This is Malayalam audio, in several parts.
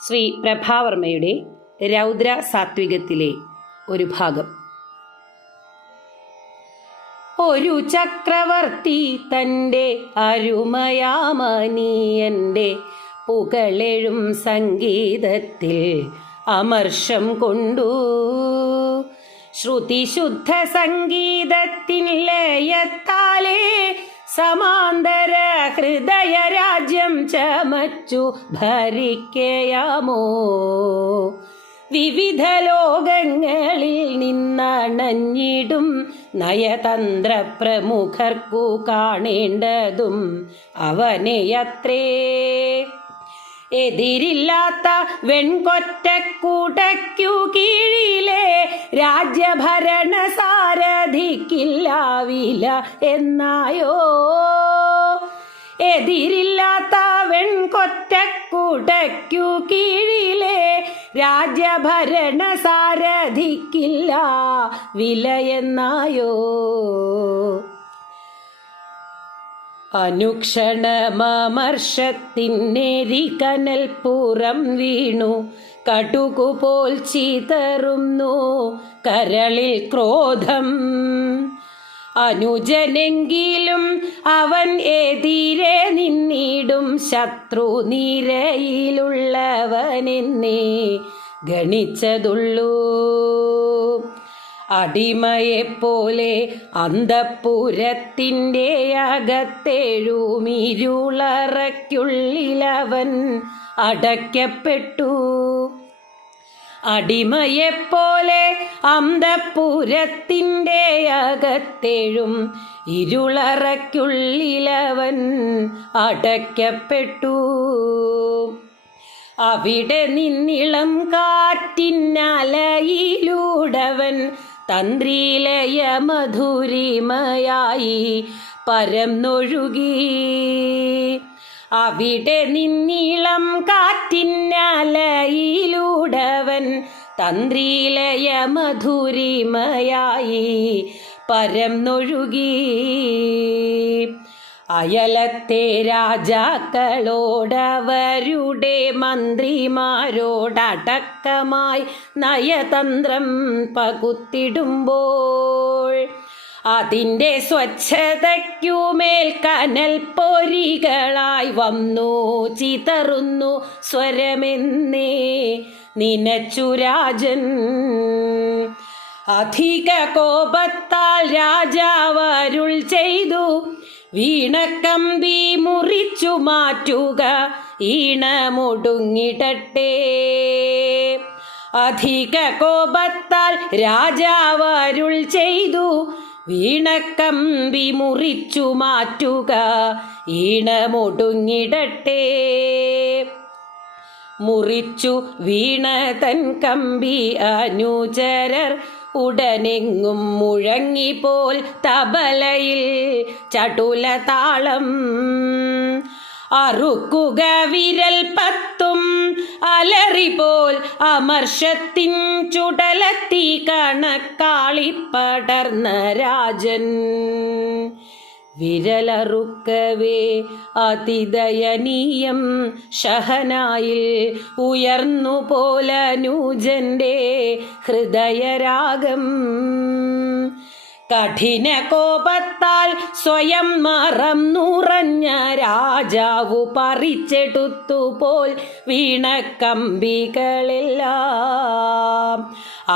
ശ്രീ പ്രഭാവർമ്മയുടെ രൗദ്ര സാത്വികത്തിലെ ഒരു ഭാഗം. ഒരു ചക്രവർത്തി തൻ്റെ അരുമയാമനീയൻ്റെ പുകളെഴും സംഗീതത്തിൽ അമർഷം കൊണ്ടു. ശ്രുതിശുദ്ധ സംഗീതത്തിൻ ലയത്താലേ സമാന്തര ഹൃദയ രാജ്യം ചമച്ചു ഭരിക്കയാമോ. വിവിധ ലോകങ്ങളിൽ നിന്നണഞ്ഞിടും നയതന്ത്ര പ്രമുഖർക്കു കാണേണ്ടതും അവനെയത്രേ. എതിരില്ലാത്ത വെൺകൊറ്റക്കൂട്ടയ്ക്കു കീഴിലെ രാജ്യഭരണ സാരഥിക്കില്ല വില എന്നായോ. എതിരില്ലാത്ത വെൺകൊറ്റക്കൂട്ടയ്ക്കു കീഴിലെ രാജ്യഭരണ സാരഥിക്കില്ല വില എന്നായോ. അനുക്ഷണമർഷത്തിനെരികനൽ പുറം വീണു കടുകുപോൽ ചിതറുന്നു കരളിൽ ക്രോധം. അനുജനെങ്കിലും അവൻ എതിരെ നിന്നിടും ശത്രു നിരയിലുള്ളവനെന്നെ ഗണിച്ചതുള്ളൂ. അടിമയെപ്പോലെ അന്തഃപുരത്തിൻ്റെ അകത്തെഴുമിരുളറയ്ക്കുള്ളിലവൻ അടയ്ക്കപ്പെട്ടു. അടിമയെപ്പോലെ അന്തഃപുരത്തിൻ്റെ അകത്തെഴും ഇരുളറയ്ക്കുള്ളിലവൻ അടയ്ക്കപ്പെട്ടു. അവിടെ നിന്നിളം കാറ്റിന്നലയിലൂടവൻ തന്ത്രിലയ മധുരിമയായി പരന്നൊഴുകി. അവിടെ നിന്നിളം കാറ്റിന്നലയിലൂടവൻ തന്ത്രിലയ മധുരിമയായി പരന്നൊഴുകി. അയലത്തെ രാജാക്കളോടവരുടെ മന്ത്രിമാരോടടക്കമായി നയതന്ത്രം പകുത്തിടുമ്പോൾ അതിൻ്റെ സ്വച്ഛതയ്ക്കുമേൽ കനൽ പൊരികളായി വന്നു ചിതറുന്നു സ്വരമെന്നേ നിനച്ചു രാജൻ. അധിക കോപത്താൽ രാജാവരുൾ ചെയ്തു, വീണക്കമ്പി മുറിച്ചു മാറ്റുക, ഈണമൊടുങ്ങിടട്ടെ. അധിക കോപത്താൽ രാജാവരുൾ ചെയ്തു, വീണക്കമ്പി മുറിച്ചു മാറ്റുക, ഈണമൊടുങ്ങിടട്ടെ. മുറിച്ചു വീണ തൻ കമ്പി അനുചരർ ഉടനെങ്ങും മുഴങ്ങിപ്പോൽ തബലയിൽ ചടുല താളം. അറുക്കുക വിരൽ പത്തും അലറിപോൽ അമർഷത്തിൻ ചുടലത്തി കണക്കാളിപ്പടർന്ന രാജൻ. വിരലറുക്കവേ അതിദയനീയം ഷഹനായിൽ ഉയർന്നു പോലനുജന്റെ ഹൃദയരാഗം. കഠിന കോപത്താൽ സ്വയം മറന്നുറഞ്ഞ രാജാവു പറിച്ചെടുത്തുപോൽ വീണക്കമ്പികളെല്ലാം.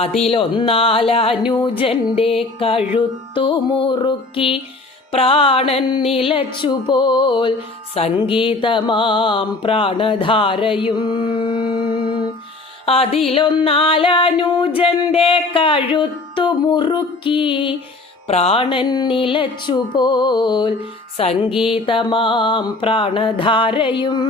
അതിലൊന്നാലനുജന്റെ കഴുത്തു മുറുക്കി പ്രാണൻ നിലച്ചുപോൽ സംഗീതമാം പ്രാണധാരയും. അതിലൊന്നാലനുജന്റെ കഴുത്തു മുറുക്കി പ്രാണൻ നിലച്ചുപോൽ സംഗീതമാം പ്രാണധാരയും.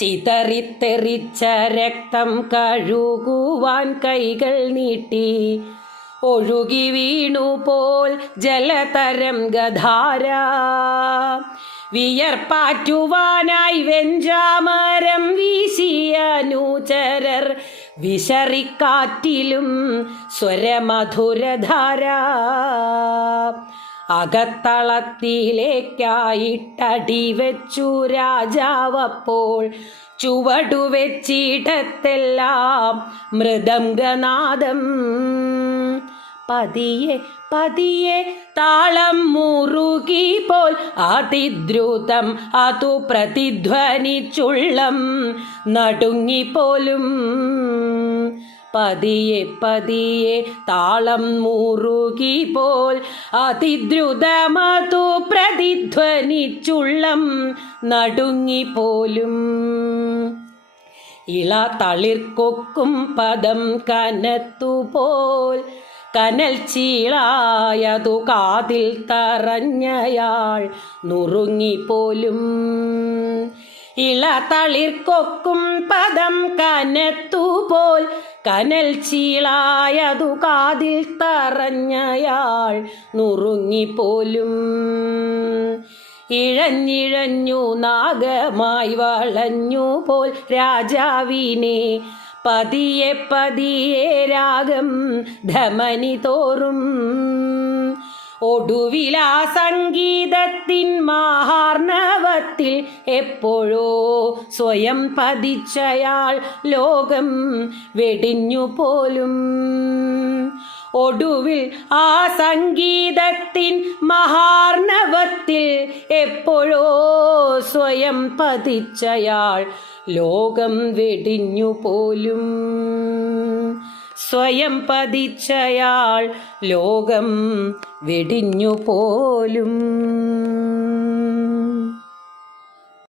ചിതറിത്തെറിച്ച രക്തം കഴുകുവാൻ കൈകൾ നീട്ടി ഒഴുകി വീണുപോൽ ജലതരംഗധാര. വിയർപ്പാറ്റുവാനായി വെഞ്ചാമരം വീശിയ അനുചരർ വിശറിക്കാറ്റിലും സ്വരമധുരധാര. അകത്തളത്തിലേക്കായിട്ടടി വെച്ചു രാജാവപ്പോൾ ചുവടുവെച്ചിടത്തെല്ലാം മൃദംഗനാദം. പതിയെ പതിയെ താളം മുറുകി പോൽ അതിദ്രുതം അതു പ്രതിധ്വനിച്ചുള്ളം നടുങ്ങിപ്പോലും. പതിയെ പതിയെ താളം മുറുകി പോൽ അതിദ്രുതമതു പ്രതിധ്വനിച്ചുള്ളം നടുങ്ങിപ്പോലും. ഇള തളിർക്കൊക്കും പദം കനത്തുപോൽ കനൽ ചീളായതു കാതിൽ തറഞ്ഞയാൾ നുറുങ്ങിപ്പോലും. ഇള തളിർക്കൊക്കും പദം കനത്തുപോൽ കനൽ ചീളായതു കാതിൽ തറഞ്ഞയാൾ നുറുങ്ങിപ്പോലും. ഇഴഞ്ഞിഴഞ്ഞു നാഗമായി വളഞ്ഞു പോൽ രാജാവിനെ പതിയെ പതിയെ രാഗം ധമനി തോറും. ഒടുവിലാ സംഗീതത്തിൻ മഹാർണവത്തിൽ എപ്പോഴോ സ്വയം പതിച്ചയാൾ ലോകം വെടിഞ്ഞു പോലും. ഒടുവിൽ ആ സംഗീതത്തിൻ മഹാർണവത്തിൽ എപ്പോഴോ സ്വയം പതിച്ചയാൾ ലോകം വെടിഞ്ഞു പോലും. സ്വയം പതിച്ചയാൾ ലോകം വെടിഞ്ഞു പോലും.